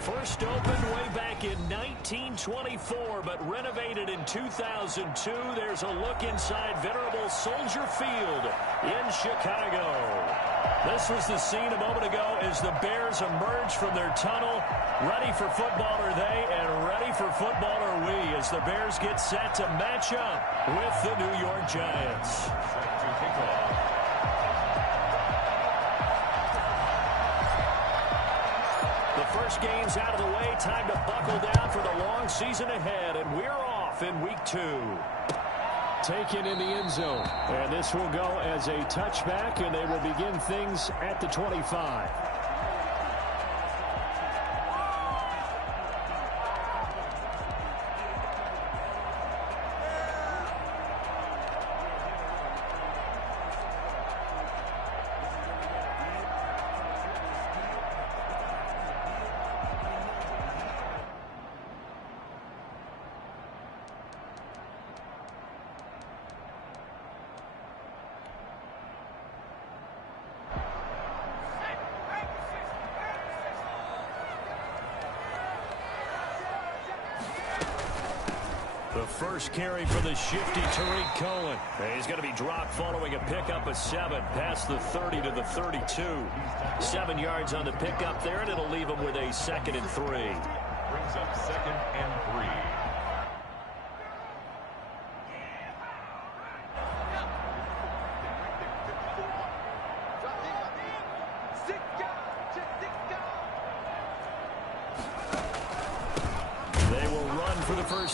First opened way back in 1924, but renovated in 2002. There's a look inside venerable Soldier Field in Chicago. This was the scene a moment ago as the Bears emerged from their tunnel. Ready for football are they, and ready for football are we, as the Bears get set to match up with the New York Giants. The first game's out of the way. Time to buckle down for the long season ahead, and we're off in week 2. Taken in the end zone, and this will go as a touchback, and they will begin things at the 25. The first carry for the shifty Tariq Cohen. He's going to be dropped following a pickup of 7 past the 30 to the 32. 7 yards on the pickup there, and it'll leave him with a 2nd and 3. Brings up 2nd and 3.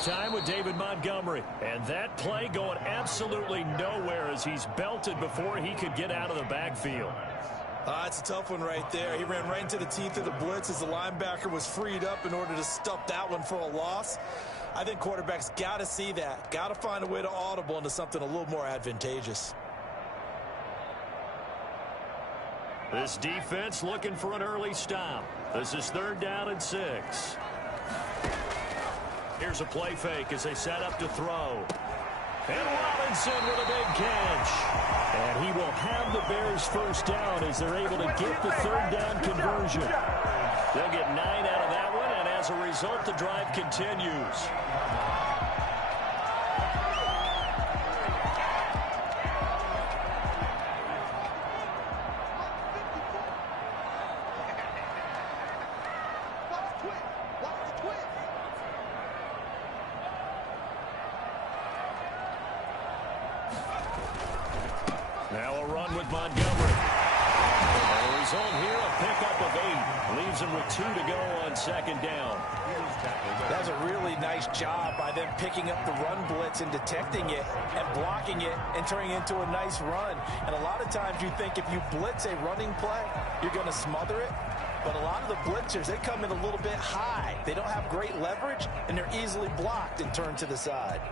Time with David Montgomery, and that play going absolutely nowhere as he's belted before he could get out of the backfield. It's a tough one right there. He ran right into the teeth of the blitz as the linebacker was freed up in order to stuff that one for a loss. I think quarterbacks got to see that, got to find a way to audible into something a little more advantageous. This defense looking for an early stop. This is 3rd down and 6. Here's a play fake as they set up to throw. And Robinson with a big catch. And he will have the Bears first down as they're able to get the 3rd down conversion. They'll get 9 out of that one, and as a result, the drive continues. Now a run with Montgomery. And the result here, a pickup of 8. Leaves him with 2 to go on 2nd down. That was a really nice job by them picking up the run blitz and detecting it and blocking it and turning it into a nice run. And a lot of times you think if you blitz a running play, you're going to smother it. But a lot of the blitzers, they come in a little bit high. They don't have great leverage, and they're easily blocked and turned to the side.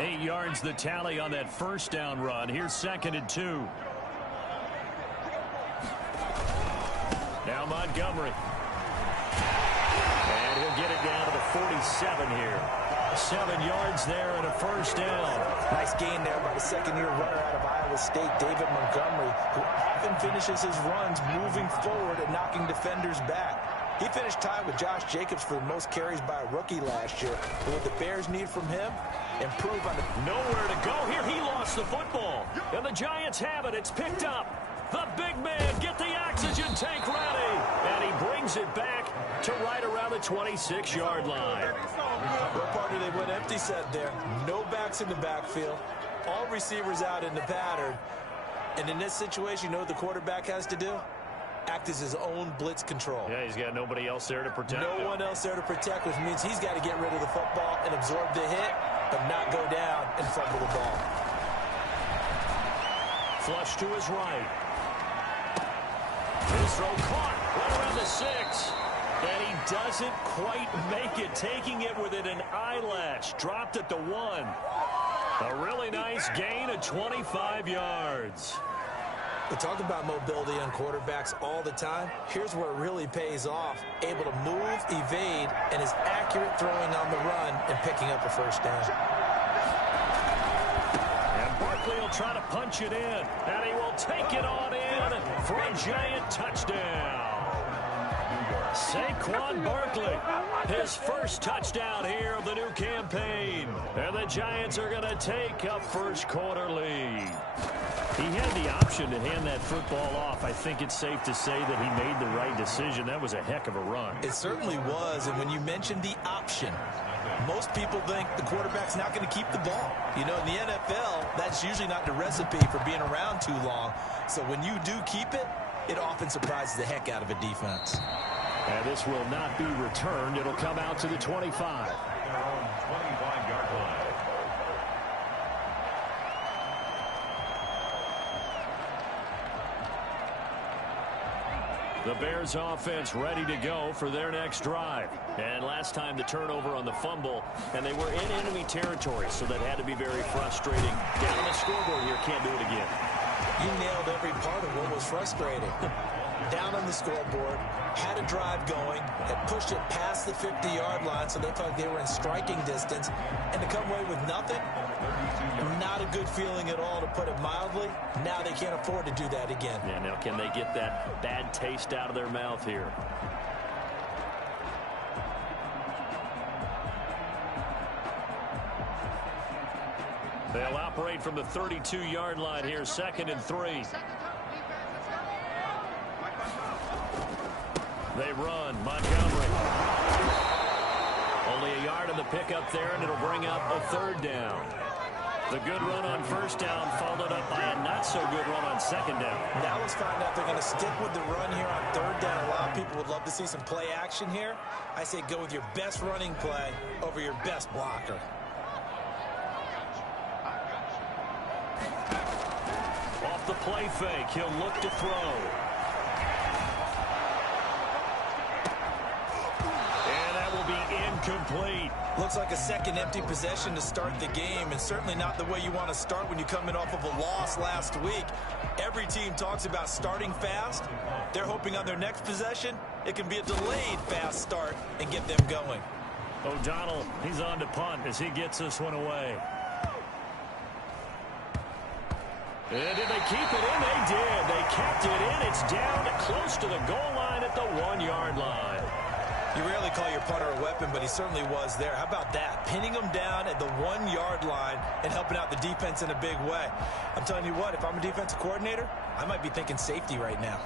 Eight yards the tally on that first down run. Here's 2nd and 2. Now Montgomery. And he'll get it down to the 47 here. 7 yards there and a first down. Nice gain there by the second-year runner out of Iowa State, David Montgomery, who often finishes his runs moving forward and knocking defenders back. He finished tied with Josh Jacobs for the most carries by a rookie last year. But what the Bears need from him, improve on the... Nowhere to go here. He lost the football. And the Giants have it. It's picked up. The big man, get the oxygen tank ready. And he brings it back to right around the 26-yard line. Well, partner, they went empty set there. No backs in the backfield. All receivers out in the pattern. And in this situation, you know what the quarterback has to do? Act as his own blitz control. Yeah, he's got nobody else there to protect him. No one else there to protect, which means he's got to get rid of the football and absorb the hit, but not go down and fumble the ball. Flush to his right. His throw caught right around the 6. And he doesn't quite make it, taking it within an eyelash. Dropped at the 1. A really nice gain of 25 yards. We talk about mobility on quarterbacks all the time. Here's where it really pays off. Able to move, evade, and is accurate throwing on the run and picking up a first down. And Barkley will try to punch it in, and he will take it on in for a giant touchdown. Saquon Barkley, his first touchdown here of the new campaign. And the Giants are going to take a first quarter lead. He had the option to hand that football off. I think it's safe to say that he made the right decision. That was a heck of a run. It certainly was, and when you mentioned the option, most people think the quarterback's not going to keep the ball. You know, in the NFL, that's usually not the recipe for being around too long. So when you do keep it, it often surprises the heck out of a defense. And this will not be returned. It'll come out to the 25. Their own 25-yard line. The Bears offense ready to go for their next drive. And last time the turnover on the fumble, and they were in enemy territory, so that had to be very frustrating. Down on the scoreboard here, can't do it again. You nailed every part of what was frustrating. Down on the scoreboard, had a drive going, had pushed it past the 50-yard line, so they felt they were in striking distance, and to come away with nothing, not a good feeling at all, to put it mildly. Now they can't afford to do that again. Yeah, now can they get that bad taste out of their mouth here? They'll operate from the 32-yard line here, 2nd and 3. They run. Montgomery. Only a yard on the pickup there, and it'll bring up a 3rd down. The good run on 1st down followed up by a not-so-good run on 2nd down. Now let's find out if they're going to stick with the run here on 3rd down. A lot of people would love to see some play action here. I say go with your best running play over your best blocker. Off the play fake, he'll look to throw. Incomplete. Looks like a second empty possession to start the game, and certainly not the way you want to start when you come in off of a loss last week. Every team talks about starting fast. They're hoping on their next possession it can be a delayed fast start and get them going. O'Donnell, he's on to punt as he gets this one away. And did they keep it in? They did. They kept it in. It's down close to the goal line at the 1-yard line. You rarely call your punter a weapon, but he certainly was there. How about that? Pinning him down at the 1-yard line and helping out the defense in a big way. I'm telling you what, if I'm a defensive coordinator, I might be thinking safety right now.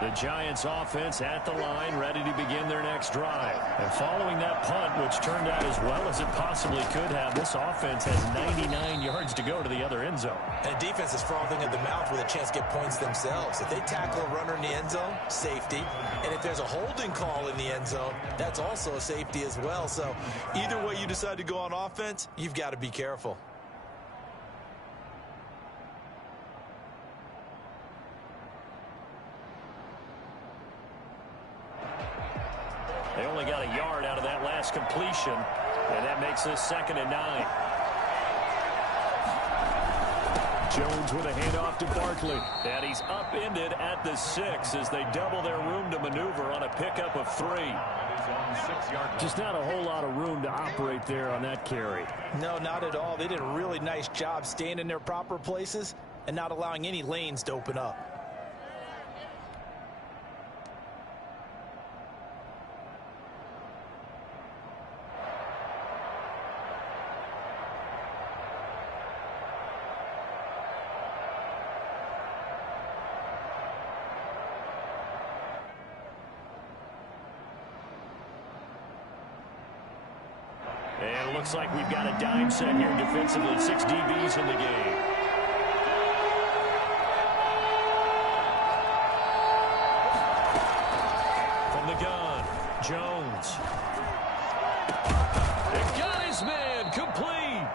The Giants offense at the line, ready to begin their next drive. And following that punt, which turned out as well as it possibly could have, this offense has 99 yards to go to the other end zone. And the defense is frothing at the mouth with a chance to get points themselves. If they tackle a runner in the end zone, safety. And if there's a holding call in the end zone, that's also a safety as well. So either way you decide to go on offense, you've got to be careful. They only got a yard out of that last completion, and that makes this 2nd and 9. Jones with a handoff to Barkley. And he's upended at the 6 as they double their room to maneuver on a pickup of 3. Just not a whole lot of room to operate there on that carry. No, not at all. They did a really nice job staying in their proper places and not allowing any lanes to open up. And it looks like we've got a dime set here defensively. 6 DBs in the game. From the gun, Jones. And got his man complete.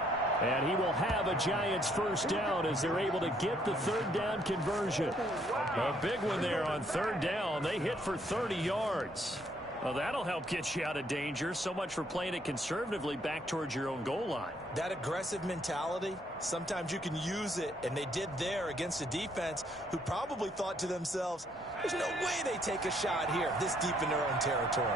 And he will have a a Giants first down as they're able to get the third down conversion. A big one there on third down. They hit for 30 yards. Well, that'll help get you out of danger. So much for playing it conservatively back towards your own goal line. That aggressive mentality, sometimes you can use it, and they did there against a defense who probably thought to themselves, there's no way they take a shot here this deep in their own territory.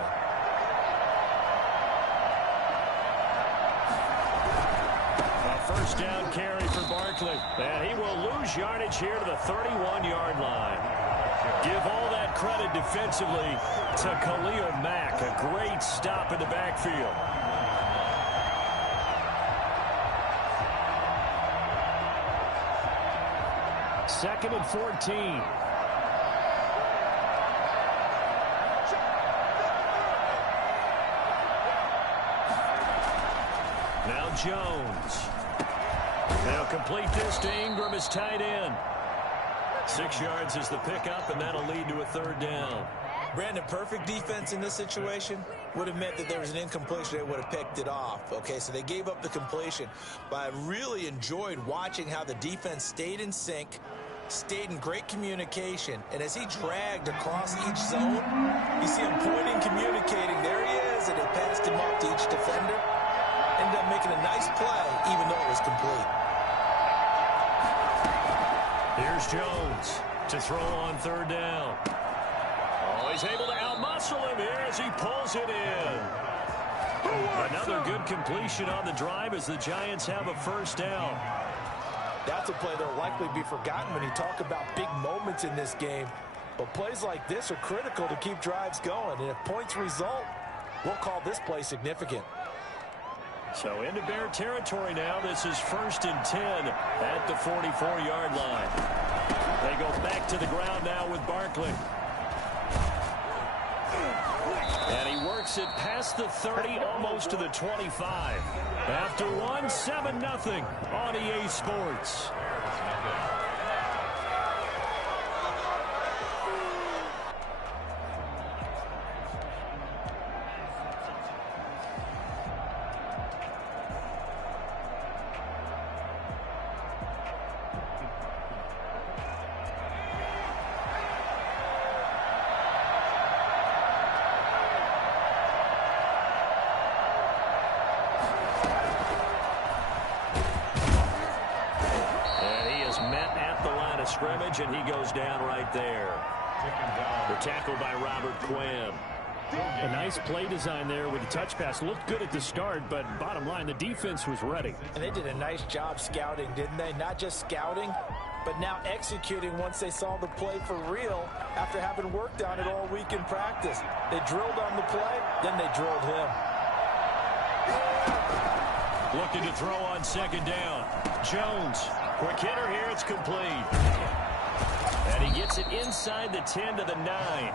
A first down carry for Barkley. And he will lose yardage here to the 31-yard line. Give all that credit defensively to Khalil Mack. A great stop in the backfield. Second and 14. Now Jones. They'll complete this to Ingram as tight end. 6 yards is the pickup, and that'll lead to a third down. Brandon, perfect defense in this situation would have meant that there was an incompletion. They would have picked it off. Okay, so they gave up the completion. But I really enjoyed watching how the defense stayed in sync, stayed in great communication. And as he dragged across each zone, you see him pointing, communicating. There he is, and they passed him off to each defender. Ended up making a nice play, even though it was complete. Here's Jones to throw on third down. Oh, he's able to outmuscle him here as he pulls it in. Another good completion on the drive as the Giants have a first down. That's a play that will likely be forgotten when you talk about big moments in this game. But plays like this are critical to keep drives going. And if points result, we'll call this play significant. So into Bear territory now. This is 1st and 10 at the 44-yard line. They go back to the ground now with Barkley. And he works it past the 30, almost to the 25. After one, 7-0 on EA Sports. Scrimmage, and he goes down right there. The tackle by Robert Quinn. A nice play design there with the touch pass. Looked good at the start, but bottom line, the defense was ready. And they did a nice job scouting, didn't they? Not just scouting, but now executing once they saw the play for real after having worked on it all week in practice. They drilled on the play, then they drilled him. Looking to throw on second down. Jones. Quick hitter here, it's complete. And he gets it inside the 10 to the 9.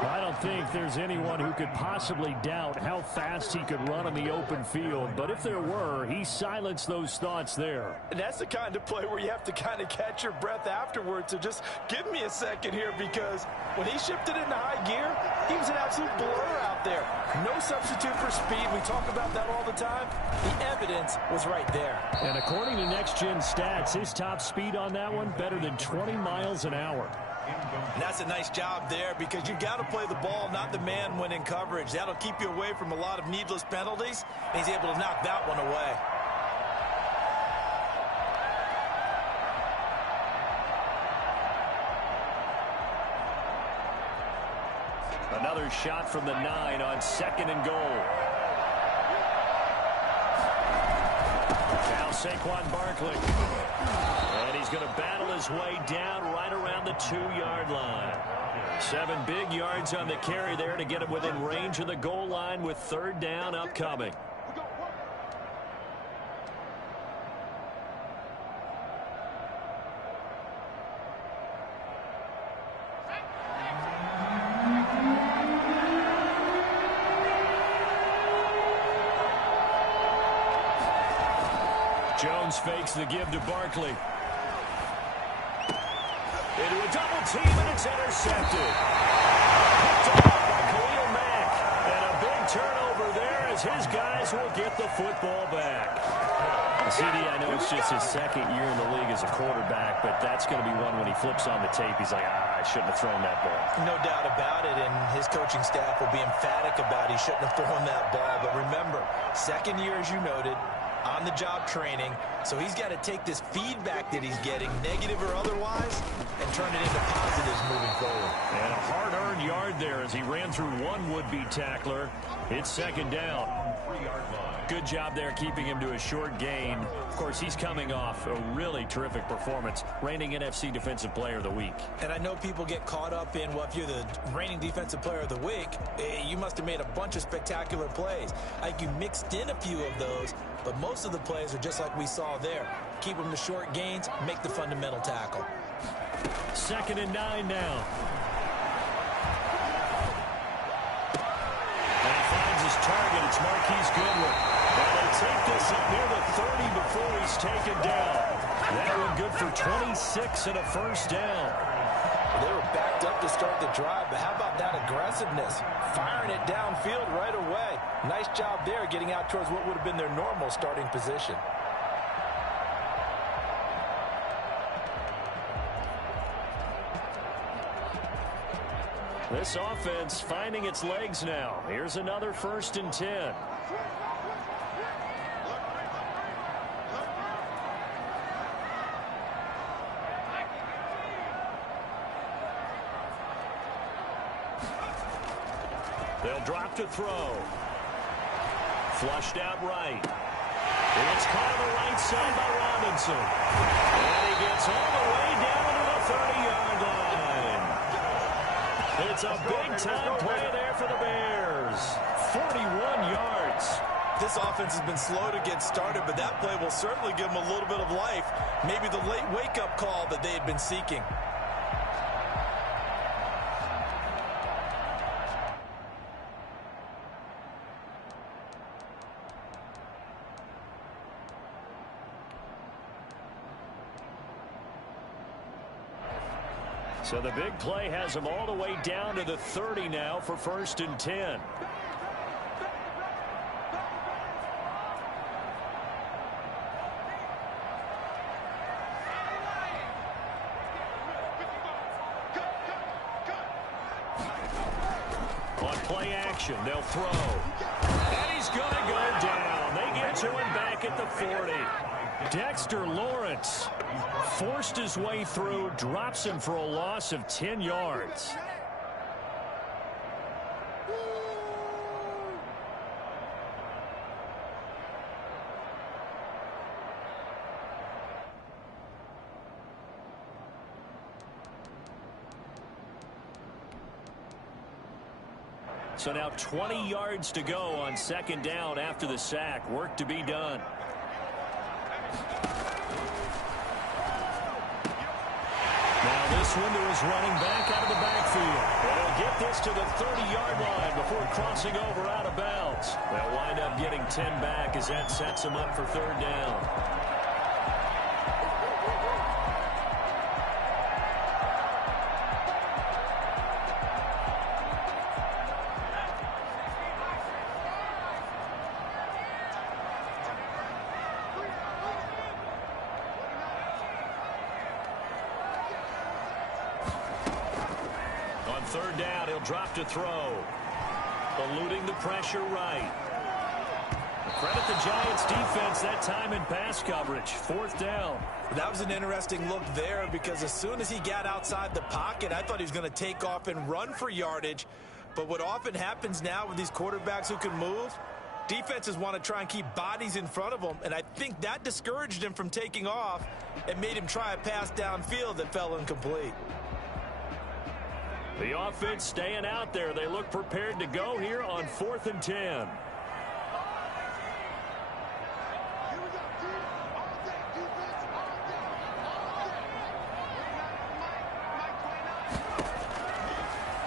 I don't think there's anyone who could possibly doubt how fast he could run on the open field. But if there were, he silenced those thoughts there. And that's the kind of play where you have to kind of catch your breath afterwards. So just give me a second here, because when he shifted into high gear, he was an absolute blur out there. No substitute for speed. We talk about that all the time. The evidence was right there. And according to Next Gen Stats, his top speed on that one, better than 20 miles an hour. And that's a nice job there, because you've got to play the ball, not the man when in coverage. That'll keep you away from a lot of needless penalties, and he's able to knock that one away. Another shot from the 9 on 2nd and goal. Now Saquon Barkley. And he's going to battle his way down right around the 2-yard line. 7 big yards on the carry there to get him within range of the goal line with third down upcoming. Jones fakes the give to Barkley. Into a double team, and it's intercepted. Picked off by Khalil Mack. And a big turnover there as his guys will get the football back. CD, I know it's just his second year in the league as a quarterback, but that's going to be one when he flips on the tape. He's like, I shouldn't have thrown that ball. No doubt about it, and his coaching staff will be emphatic about he shouldn't have thrown that ball. But remember, second year, as you noted, on-the-job training, so he's got to take this feedback that he's getting, negative or otherwise, and turn it into positives moving forward. And a hard-earned yard there as he ran through one would-be tackler. It's second down. 3-yard line. Good job there keeping him to a short gain. Of course, he's coming off a really terrific performance, reigning NFC Defensive Player of the Week. And I know people get caught up in, well, if you're the reigning Defensive Player of the Week, you must have made a bunch of spectacular plays. Like you mixed in a few of those, but most of the plays are just like we saw there. Keep them to short gains, make the fundamental tackle. 2nd and 9 now. And he finds his target. It's Marquise Goodwin. And they take this up near the 30 before he's taken down. That one good for 26 and a first down. They were backed up to start the drive, but how about that aggressiveness? Firing it downfield right away. Nice job there getting out towards what would have been their normal starting position. This offense finding its legs now. Here's another 1st and 10. They'll drop to throw. Flushed out right. It's caught on the right side by Robinson. And he gets all the way down to the 30-yard line. It's a big-time play there for the Bears. 41 yards. This offense has been slow to get started, but that play will certainly give them a little bit of life. Maybe the late wake-up call that they had been seeking. So the big play has them all the way down to the 30 now for 1st and 10. On play action, they'll throw. And he's going to go down. They get to him back at the 40. Dexter Lawrence forced his way through, drops him for a loss of 10 yards. So now 20 yards to go on 2nd down after the sack. Work to be done. Now this window is running back out of the backfield. They'll get this to the 30-yard line before crossing over out of bounds. They'll wind up getting 10 back as that sets them up for 3rd down. On 3rd down, he'll drop to throw. Eluding the pressure right. Credit the Giants defense that time in pass coverage. 4th down. That was an interesting look there because as soon as he got outside the pocket, I thought he was going to take off and run for yardage. But what often happens now with these quarterbacks who can move, defenses want to try and keep bodies in front of them, and I think that discouraged him from taking off and made him try a pass downfield that fell incomplete. The offense staying out there. They look prepared to go here on 4th and 10.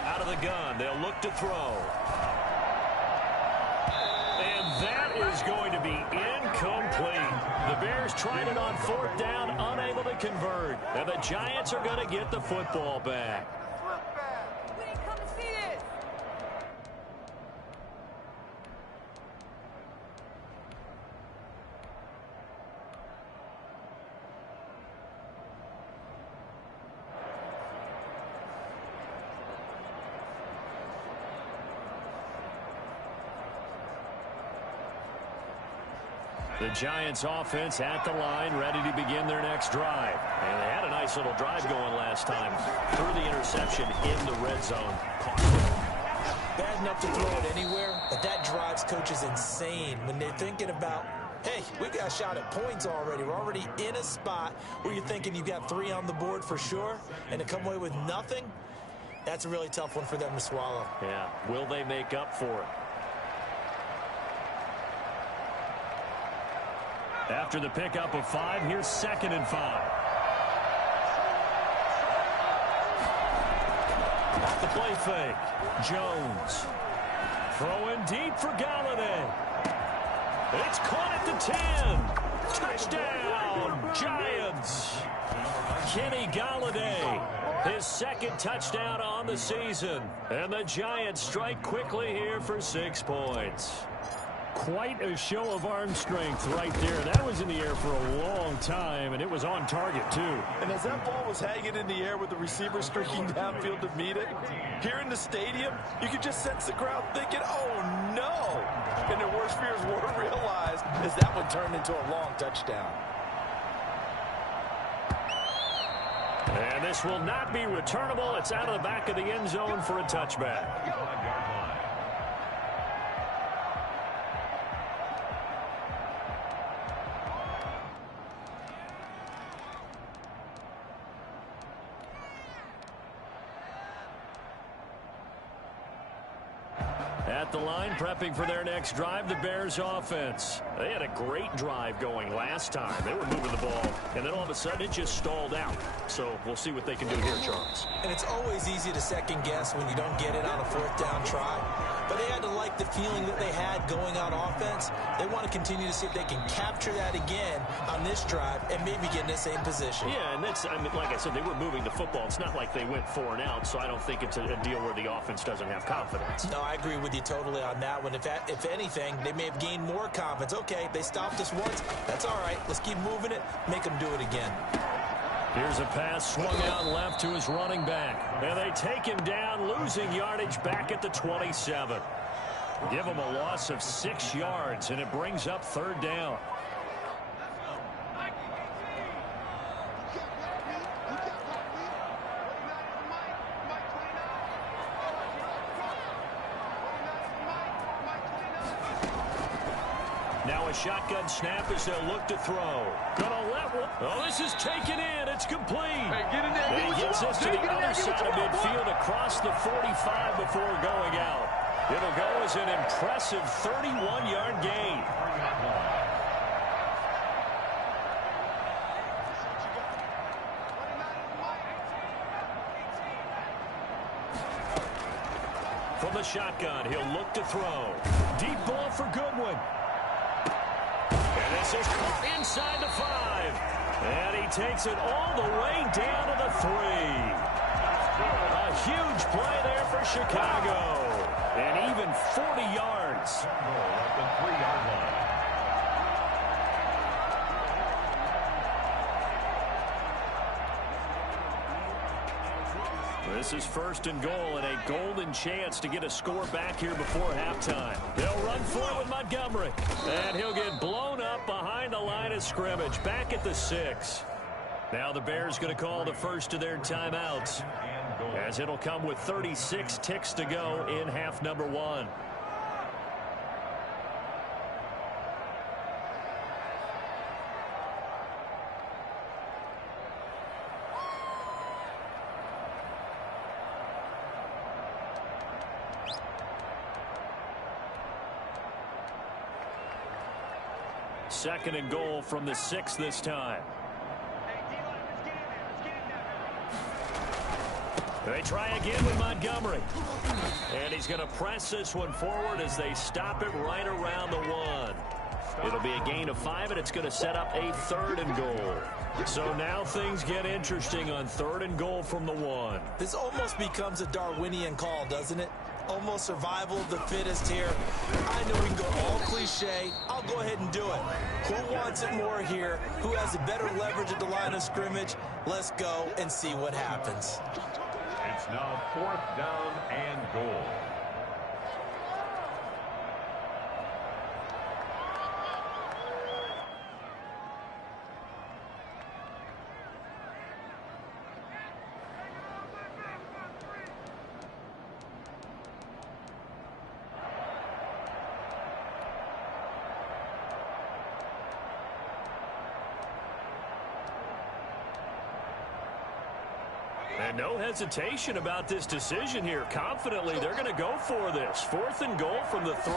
Out of the gun, they'll look to throw. And that is going to be incomplete. The Bears tried it on 4th down, unable to convert. And the Giants are going to get the football back. The Giants offense at the line, ready to begin their next drive. And they had a nice little drive going last time. Threw the interception in the red zone. Bad enough to throw it anywhere, but that drives coaches insane when they're thinking about, hey, we got a shot at points already. We're already in a spot where you're thinking you got 3 on the board for sure, and to come away with nothing, that's a really tough one for them to swallow. Yeah, will they make up for it? After the pickup of 5, here's 2nd and 5. Off the play fake. Jones. Throwing deep for Galladay. It's caught at the 10. Touchdown, Giants. Kenny Galladay, his 2nd touchdown on the season. And the Giants strike quickly here for 6 points. Quite a show of arm strength right there. That was in the air for a long time, and it was on target, too. And as that ball was hanging in the air with the receiver streaking downfield to meet it, here in the stadium, you could just sense the crowd thinking, oh, no. And their worst fears weren't realized as that one turned into a long touchdown. And this will not be returnable. It's out of the back of the end zone for a touchback. At the line, prepping for their next drive, the Bears offense. They had a great drive going last time. They were moving the ball, and then all of a sudden it just stalled out. So we'll see what they can do here, Charles. And it's always easy to second guess when you don't get it on a 4th down try. But they had to like the feeling that they had going on offense. They want to continue to see if they can capture that again on this drive and maybe get in the same position. Yeah, and that's, I mean, like I said, they were moving the football. It's not like they went 4 and out, so I don't think it's a deal where the offense doesn't have confidence. No, I agree with you totally on that one. If anything, they may have gained more confidence. Okay, they stopped us once. That's all right. Let's keep moving it. Make them do it again. Here's a pass swung out left to his running back. And they take him down, losing yardage back at the 27. Give him a loss of 6 yards, and it brings up 3rd down. Now a shotgun snap as they'll look to throw. Gonna let one. Oh, this is taken in. It's complete. Hey, get in there. And he gets this to the other side of midfield across the 45 before going out. It'll go as an impressive 31-yard gain. From the shotgun, he'll look to throw. Deep ball for Goodwin. And this is caught inside the 5. And he takes it all the way down to the 3. A huge play there for Chicago. And even 40 yards. At the 3-yard line. This is 1st and goal and a golden chance to get a score back here before halftime. They'll run for it with Montgomery. And he'll get blown up behind the line of scrimmage. Back at the 6. Now the Bears going to call the first of their timeouts, as it'll come with 36 ticks to go in half number 1. Second and goal from the 6 this time. They try again with Montgomery. And he's going to press this one forward as they stop it right around the 1. It'll be a gain of 5, and it's going to set up a 3rd and goal. So now things get interesting on 3rd and goal from the 1. This almost becomes a Darwinian call, doesn't it? Almost survival of the fittest here. I know we can go all cliche. I'll go ahead and do it. Who wants it more here? Who has a better leverage at the line of scrimmage? Let's go and see what happens. It's now 4th down and goal. And no hesitation about this decision here. Confidently, they're going to go for this. 4th and goal from the 3.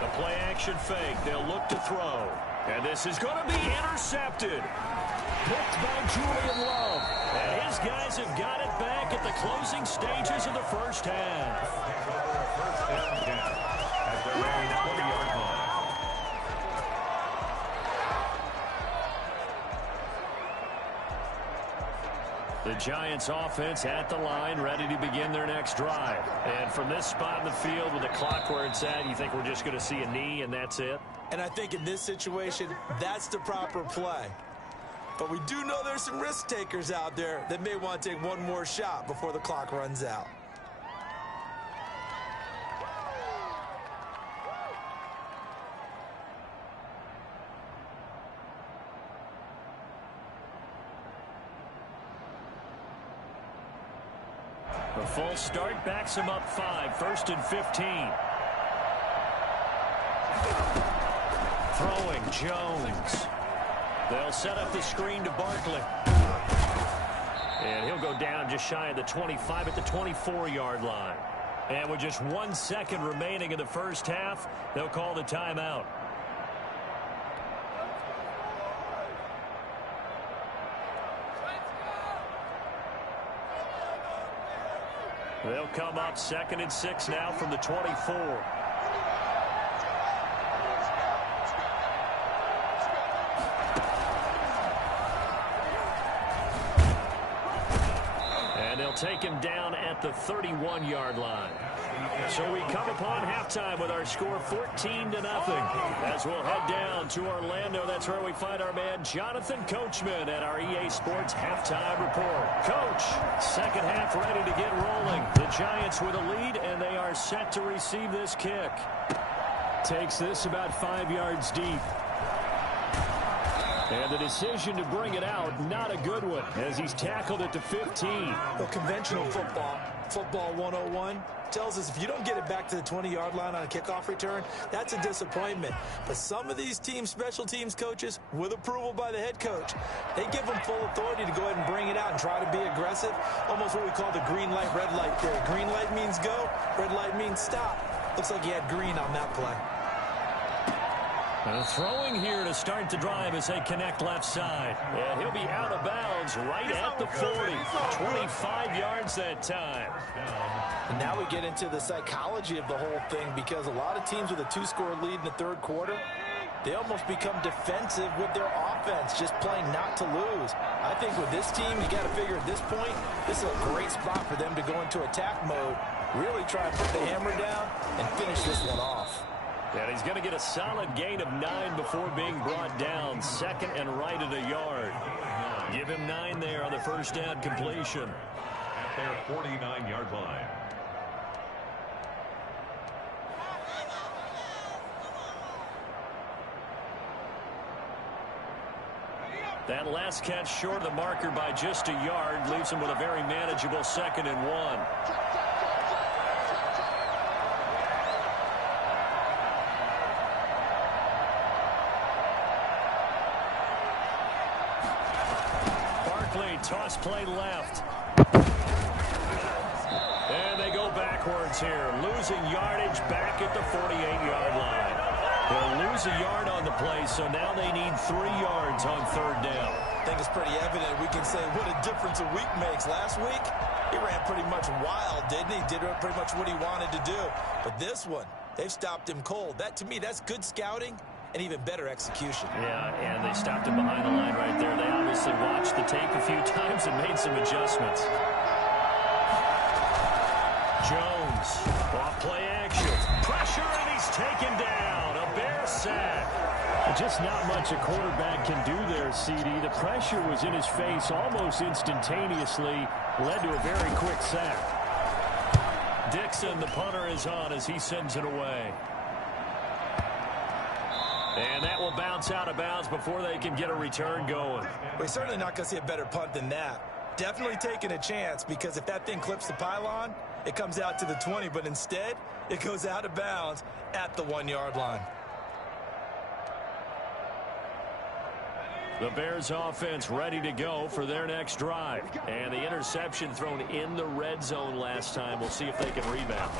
The play action fake. They'll look to throw. And this is going to be intercepted. Picked by Julian Love. And his guys have got it back at the closing stages of the first half. First down count at their own 20-yard line. The Giants offense at the line, ready to begin their next drive. And from this spot in the field with the clock where it's at, you think we're just going to see a knee and that's it? And I think in this situation, that's the proper play. But we do know there's some risk takers out there that may want to take one more shot before the clock runs out. The full start backs him up 5, 1st and 15. Throwing Jones. They'll set up the screen to Barkley. And he'll go down just shy of the 25 at the 24-yard line. And with just 1 second remaining in the first half, they'll call the timeout. They'll come up 2nd and 6 now from the 24. And they'll take him down at the 31-yard line. So we come upon halftime with our score 14-0. As we'll head down to Orlando, that's where we find our man Jonathan Coachman at our EA Sports halftime report. Coach, second half ready to get rolling. The Giants with a lead, and they are set to receive this kick. Takes this about 5 yards deep. And the decision to bring it out, not a good one, as he's tackled at the 15. Well, conventional football 101, tells us if you don't get it back to the 20-yard line on a kickoff return, that's a disappointment. But some of these teams, special teams coaches, with approval by the head coach, they give them full authority to go ahead and bring it out and try to be aggressive, almost what we call the green light, red light theory. Green light means go, red light means stop. Looks like he had green on that play. Throwing here to start the drive as they connect left side. And he'll be out of bounds right at the 40. 25 yards that time. And now we get into the psychology of the whole thing, because a lot of teams with a 2-score lead in the third quarter, they almost become defensive with their offense, just playing not to lose. I think with this team, you got to figure at this point, this is a great spot for them to go into attack mode, really try and put the hammer down and finish this one off. And he's going to get a solid gain of 9 before being brought down. 2nd and right at a yard. Give him 9 there on the first down completion. At their 49-yard line. That last catch short of the marker by just a yard leaves him with a very manageable 2nd and 1. Toss play left. And they go backwards here. Losing yardage back at the 48-yard line. They'll lose a yard on the play, so now they need 3 yards on 3rd down. I think it's pretty evident. We can say what a difference a week makes. Last week, he ran pretty much wild, didn't he? Did pretty much what he wanted to do. But this one, they've stopped him cold. That, to me, that's good scouting and even better execution. Yeah, and they stopped him behind the line right there. They obviously watched the tape a few times and made some adjustments. Jones, off play action. Pressure, and he's taken down. A Bear sack. Just not much a quarterback can do there, CD. The pressure was in his face almost instantaneously. Led to a very quick sack. Dixon, the punter, is on as he sends it away. And that will bounce out of bounds before they can get a return going. We're certainly not going to see a better punt than that. Definitely taking a chance, because if that thing clips the pylon, it comes out to the 20, but instead, it goes out of bounds at the 1-yard line. The Bears offense ready to go for their next drive. And the interception thrown in the red zone last time. We'll see if they can rebound.